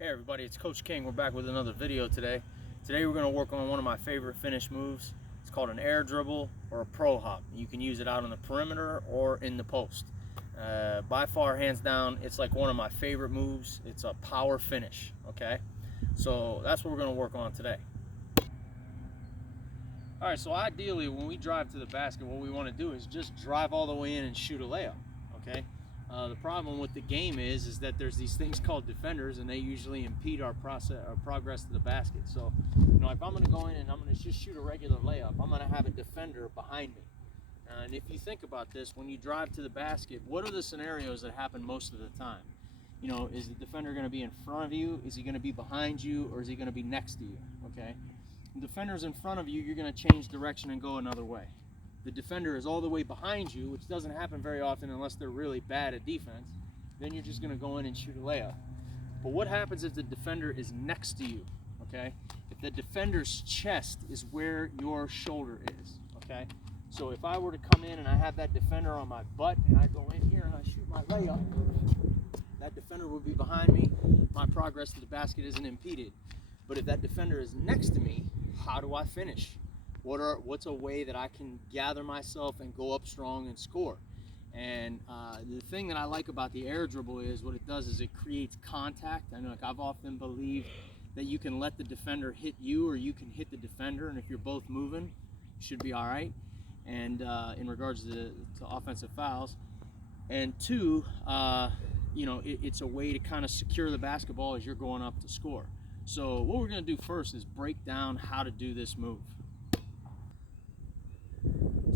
Hey everybody, it's Coach King. We're back with another video today. Today we're going to work on one of my favorite finish moves. It's called an air dribble or a pro hop. You can use it out on the perimeter or in the post. By far, hands down, it's like one of my favorite moves. It's a power finish, okay? So that's what we're going to work on today. All right, so ideally when we drive to the basket, what we want to do is just drive all the way in and shoot a layup, okay? The problem with the game is that there's these things called defenders, and they usually impede our progress to the basket. So, if I'm going to go in and I'm going to just shoot a regular layup, I'm going to have a defender behind me. And if you think about this, when you drive to the basket, what are the scenarios that happen most of the time? Is the defender going to be in front of you? Is he going to be behind you? Or is he going to be next to you? Okay. The defender's in front of you, you're going to change direction and go another way. The defender is all the way behind you, which doesn't happen very often unless they're really bad at defense, then you're just going to go in and shoot a layup. But what happens if the defender is next to you, okay? If the defender's chest is where your shoulder is, okay? So if I were to come in and I have that defender on my butt and I go in here and I shoot my layup, that defender would be behind me. My progress to the basket isn't impeded. But if that defender is next to me, how do I finish? What's a way that I can gather myself and go up strong and score? And the thing that I like about the air dribble is what it does is it creates contact. I know, I've often believed that you can let the defender hit you, or you can hit the defender, and if you're both moving, you should be all right. And in regards to offensive fouls, and two, it's a way to kind of secure the basketball as you're going up to score. So what we're going to do first is break down how to do this move.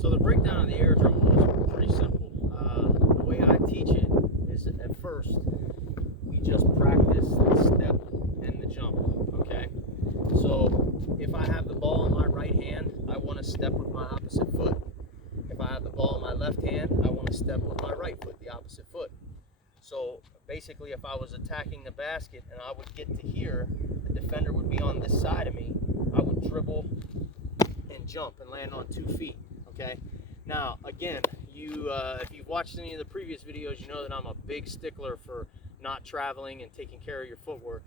So the breakdown of the air dribble is pretty simple. The way I teach it is that at first we just practice the step and the jump, okay? So if I have the ball in my right hand, I want to step with my opposite foot. If I have the ball in my left hand, I want to step with my right foot, the opposite foot. So basically if I was attacking the basket and I would get to here, the defender would be on this side of me, I would dribble and jump and land on 2 feet. Okay. Now, again, if you've watched any of the previous videos, you know that I'm a big stickler for not traveling and taking care of your footwork.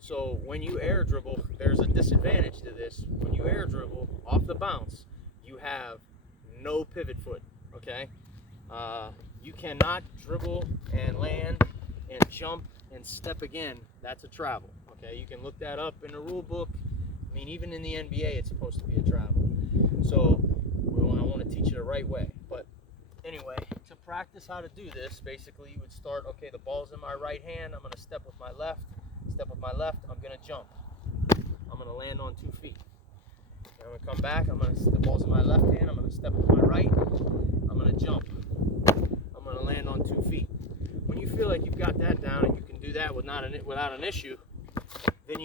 So when you air dribble, there's a disadvantage to this. When you air dribble off the bounce, you have no pivot foot. Okay. You cannot dribble and land and jump and step again. That's a travel. Okay. You can look that up in the rule book. I mean, even in the NBA, it's supposed to be a travel. So I want to teach you the right way. But anyway, to practice how to do this, basically you would start, okay, the ball's in my right hand, I'm going to step with my left, I'm going to jump. I'm going to land on 2 feet. And I'm going to come back, the ball's in my left hand, I'm going to step with my right, I'm going to jump. I'm going to land on 2 feet. When you feel like you've got that down and you can do that without an issue, then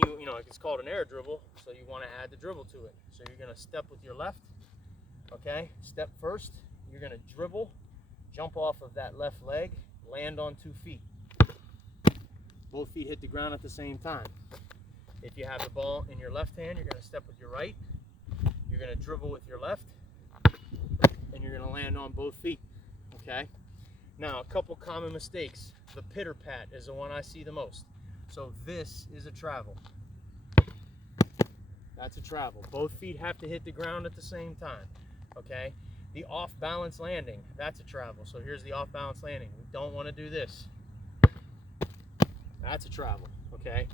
it's called an air dribble, so you want to add the dribble to it. So you're going to step with your left. Okay, step first, you're going to dribble, jump off of that left leg, land on 2 feet. Both feet hit the ground at the same time. If you have the ball in your left hand, you're going to step with your right, you're going to dribble with your left, and you're going to land on both feet. Okay, now a couple common mistakes. The pitter pat is the one I see the most. So this is a travel. That's a travel. Both feet have to hit the ground at the same time. Okay, the off-balance landing, that's a travel. So here's the off-balance landing. We don't want to do this. That's a travel, okay?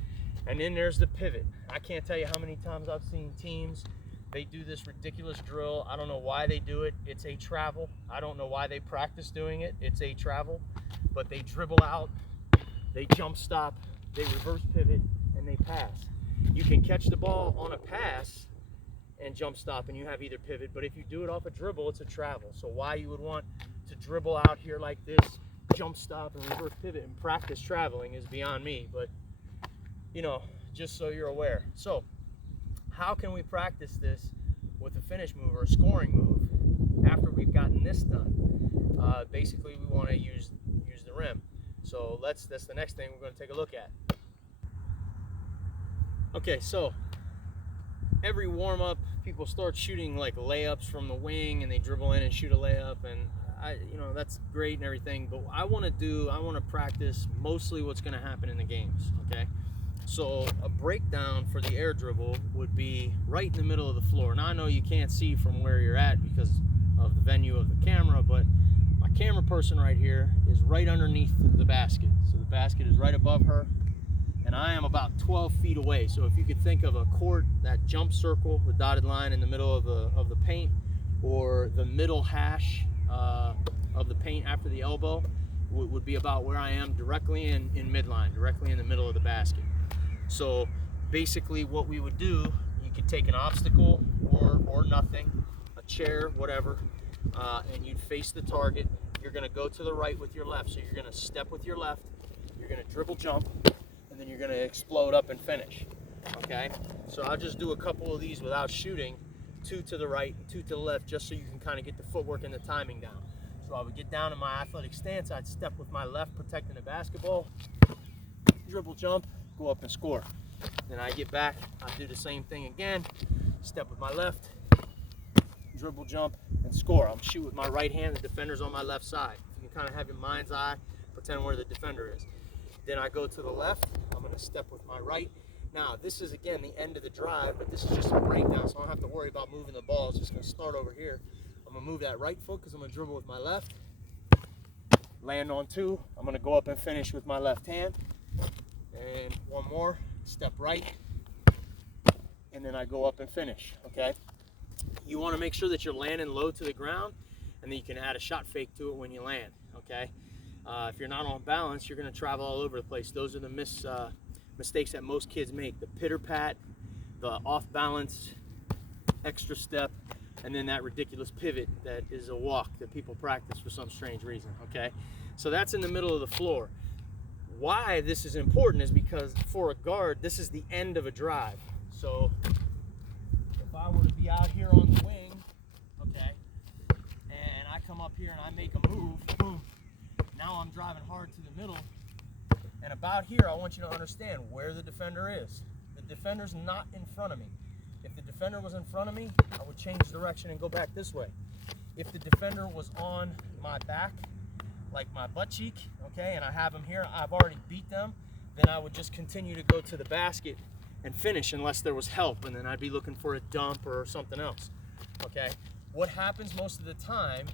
And then there's the pivot. I can't tell you how many times I've seen teams, they do this ridiculous drill. I don't know why they do it. It's a travel. I don't know why they practice doing it. It's a travel. But they dribble out, they jump stop, they reverse pivot, and they pass. You can catch the ball on a pass and jump stop and you have either pivot, but if you do it off a dribble, it's a travel. So why you would want to dribble out here like this, jump stop and reverse pivot and practice traveling is beyond me, but just so you're aware. So how can we practice this with a finish move or a scoring move after we've gotten this done? Basically we want to use the rim. So that's the next thing we're going to take a look at. Okay, so every warm-up, people start shooting like layups from the wing and they dribble in and shoot a layup, and that's great and everything, but I want to practice mostly what's going to happen in the games, okay? So a breakdown for the air dribble would be right in the middle of the floor. Now I know you can't see from where you're at because of the venue of the camera, but my camera person right here is right underneath the basket. So the basket is right above her, and I am about 12 feet away. So if you could think of a court, that jump circle, the dotted line in the middle of the paint, or the middle hash of the paint after the elbow, would be about where I am, directly in midline, directly in the middle of the basket. So basically what we would do, you could take an obstacle or nothing, a chair, whatever, and you'd face the target. You're gonna go to the right with your left. So you're gonna step with your left, you're gonna dribble jump, and then you're gonna explode up and finish, okay? So I'll just do a couple of these without shooting, 2 to the right and 2 to the left, just so you can kind of get the footwork and the timing down. So I would get down in my athletic stance, I'd step with my left, protecting the basketball, dribble jump, go up and score. Then I get back, I do the same thing again, step with my left, dribble jump, and score. I'm shoot with my right hand, the defender's on my left side. You can kind of have your mind's eye, pretend where the defender is. Then I go to the left, I'm gonna step with my right. Now this is again the end of the drive, but this is just a breakdown, so I don't have to worry about moving the ball. It's just gonna start over here. I'm gonna move that right foot because I'm gonna dribble with my left. Land on 2, I'm gonna go up and finish with my left hand. And one more, step right, and then I go up and finish, okay? You wanna make sure that you're landing low to the ground, and then you can add a shot fake to it when you land, okay? If you're not on balance, you're gonna travel all over the place. Those are the mistakes that most kids make. The pitter pat, the off balance, extra step, and then that ridiculous pivot that is a walk that people practice for some strange reason, okay? So that's in the middle of the floor. Why this is important is because for a guard, this is the end of a drive. So if I were to be out here on the wing, okay, and I come up here and I make a move, boom, now I'm driving hard to the middle, and about here I want you to understand where the defender is. The defender's not in front of me. If the defender was in front of me, I would change direction and go back this way. If the defender was on my back, like my butt cheek, okay, and I have them here, I've already beat them, then I would just continue to go to the basket and finish unless there was help, and then I'd be looking for a dump or something else, okay? What happens most of the time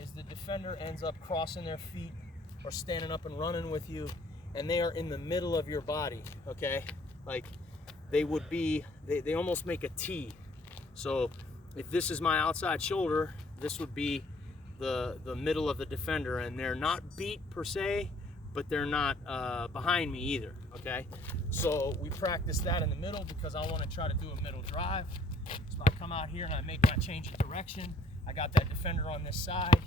is the defender ends up crossing their feet or standing up and running with you, and they are in the middle of your body, okay? Like they would be, they almost make a T. So if this is my outside shoulder, this would be the middle of the defender, and they're not beat per se, but they're not behind me either, okay? So we practice that in the middle because I want to try to do a middle drive. So I come out here and I make my change of direction. I got that defender on this side,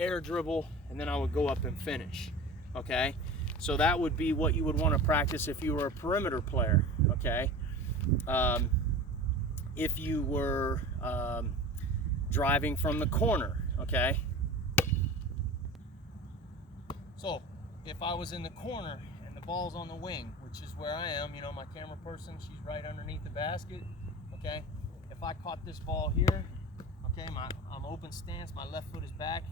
air dribble, and then I would go up and finish, okay? So that would be what you would want to practice if you were a perimeter player, okay? If you were driving from the corner, okay? So if I was in the corner and the ball's on the wing, which is where I am, you know, my camera person, she's right underneath the basket, okay? If I caught this ball here, okay, I'm open stance, my left foot is back,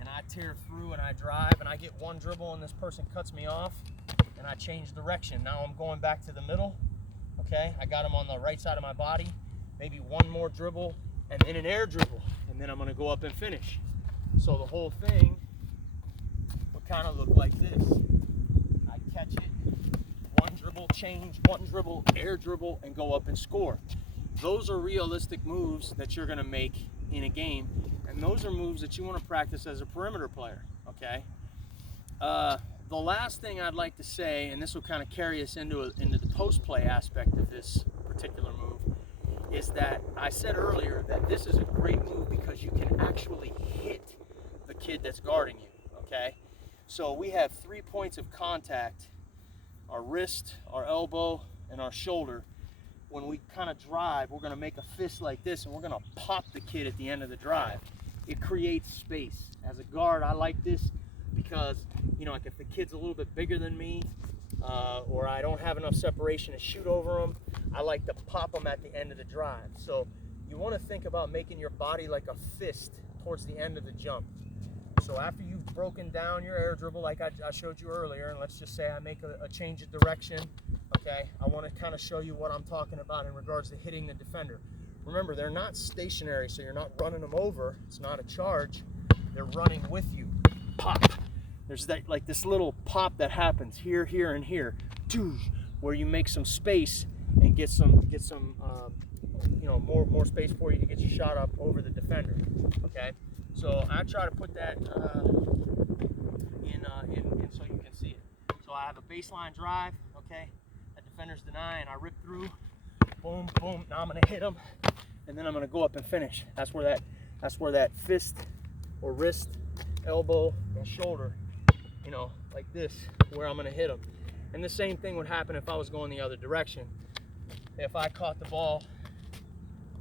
and I tear through and I drive and I get one dribble and this person cuts me off and I change direction. Now I'm going back to the middle, okay? I got him on the right side of my body, maybe one more dribble and then an air dribble, and then I'm gonna go up and finish. So the whole thing would kind of look like this. I catch it, one dribble, change, one dribble, air dribble, and go up and score. Those are realistic moves that you're gonna make in a game, and those are moves that you wanna practice as a perimeter player, okay? The last thing I'd like to say, and this will kind of carry us into the post-play aspect of this particular move, is that I said earlier that this is a great move because you can actually hit the kid that's guarding you, okay? So we have 3 points of contact, our wrist, our elbow, and our shoulder. When we kind of drive, we're gonna make a fist like this and we're gonna pop the kid at the end of the drive. It creates space. As a guard, I like this because, you know, like if the kid's a little bit bigger than me, or I don't have enough separation to shoot over them, I like to pop them at the end of the drive. So you want to think about making your body like a fist towards the end of the jump. So So after you've broken down your air dribble like I showed you earlier, and let's just say I make a change of direction, okay, I want to kind of show you what I'm talking about in regards to hitting the defender. Remember, they're not stationary, so you're not running them over. It's not a charge. They're running with you. Pop. There's that, like this little pop that happens here, here, and here, where you make some space and get some you know, more space for you to get your shot up over the defender. Okay, so I try to put that in so you can see it. So I have a baseline drive. Okay, that defender's denying. I rip through. Boom, boom. Now I'm gonna hit him, and then I'm gonna go up and finish. That's where that fist or wrist, elbow, and shoulder, you know, like this, where I'm gonna hit him. And the same thing would happen if I was going the other direction. If I caught the ball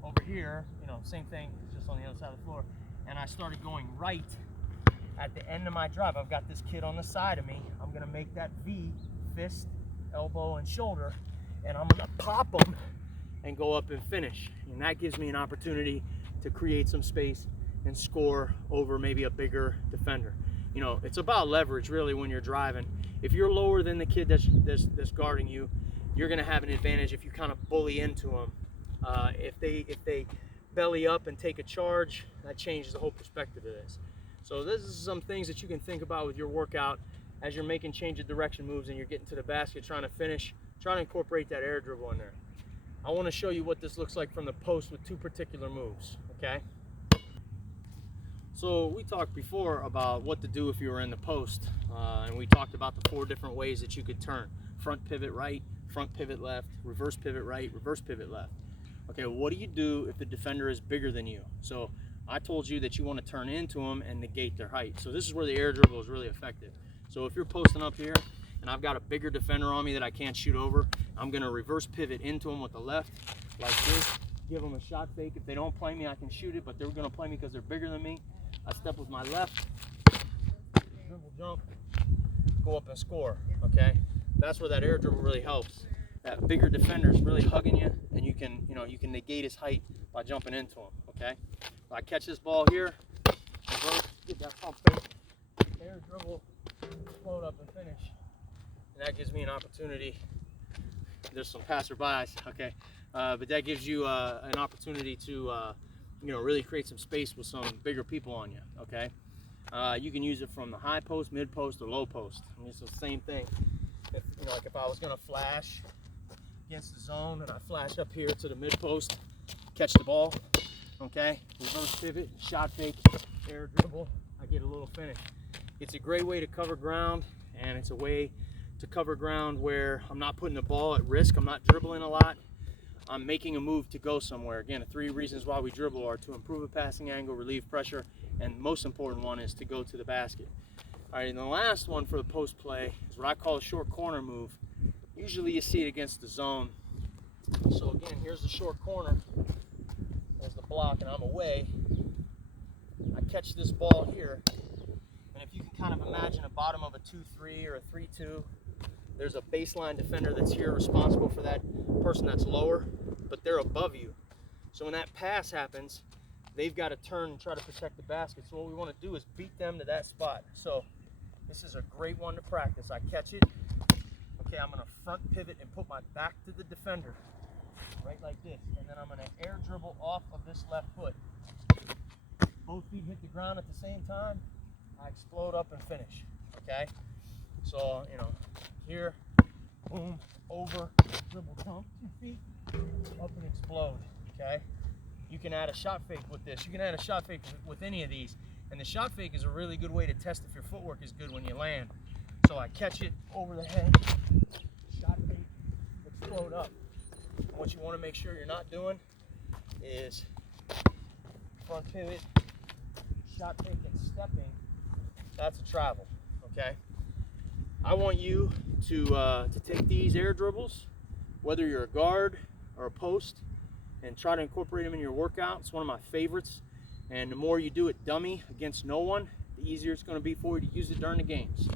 over here, you know, same thing, just on the other side of the floor, and I started going right at the end of my drive, I've got this kid on the side of me, I'm gonna make that V, fist, elbow, and shoulder, and I'm gonna pop them and go up and finish. And that gives me an opportunity to create some space and score over maybe a bigger defender. You know, it's about leverage really when you're driving. If you're lower than the kid that's guarding you, you're gonna have an advantage if you kind of bully into them. If they belly up and take a charge, that changes the whole perspective of this. So this is some things that you can think about with your workout as you're making change of direction moves and you're getting to the basket, trying to finish, trying to incorporate that air dribble in there. I want to show you what this looks like from the post with two particular moves, okay? So we talked before about what to do if you were in the post, and we talked about the 4 different ways that you could turn. Front pivot right, front pivot left, reverse pivot right, reverse pivot left. Okay, what do you do if the defender is bigger than you? So I told you that you want to turn into them and negate their height. So this is where the air dribble is really effective. So if you're posting up here and I've got a bigger defender on me that I can't shoot over, I'm going to reverse pivot into them with the left like this, give them a shot fake. If they don't play me, I can shoot it, but they're going to play me because they're bigger than me. I step with my left, dribble jump, go up and score, okay? That's where that air dribble really helps. That bigger defender is really hugging you, and you can negate his height by jumping into him, okay? If I catch this ball here, reverse, get that pump fake, air dribble, float up and finish. And that gives me an opportunity. There's some passerbys, okay? But that gives you an opportunity to you know, really create some space with some bigger people on you, okay? You can use it from the high post, mid post, or low post. I mean, it's the same thing. If, you know, like if I was gonna flash against the zone and I flash up here to the mid post, catch the ball, okay? Reverse pivot, shot fake, air dribble, I get a little finish. It's a great way to cover ground, and it's a way to cover ground where I'm not putting the ball at risk, I'm not dribbling a lot. I'm making a move to go somewhere. Again, the 3 reasons why we dribble are to improve a passing angle, relieve pressure, and the most important one is to go to the basket. All right, and the last one for the post play is what I call a short corner move. Usually you see it against the zone. So again, here's the short corner. There's the block, and I'm away. I catch this ball here, and if you can kind of imagine a bottom of a 2-3 or a 3-2, there's a baseline defender that's here responsible for that person that's lower, but they're above you. So when that pass happens, they've got to turn and try to protect the basket. So what we want to do is beat them to that spot. So this is a great one to practice. I catch it. Okay, I'm going to front pivot and put my back to the defender, right like this. And then I'm going to air dribble off of this left foot. Both feet hit the ground at the same time. I explode up and finish, okay? So, you know, here, boom, over, dribble jump, 2 feet, up and explode, okay? You can add a shot fake with this. You can add a shot fake with any of these. And the shot fake is a really good way to test if your footwork is good when you land. So I catch it over the head, shot fake, explode up. And what you want to make sure you're not doing is front pivot, shot fake, and stepping. That's a travel, okay? I want you to take these air dribbles, whether you're a guard or a post, and try to incorporate them in your workout. It's one of my favorites. And the more you do it dummy against no one, the easier it's going to be for you to use it during the games.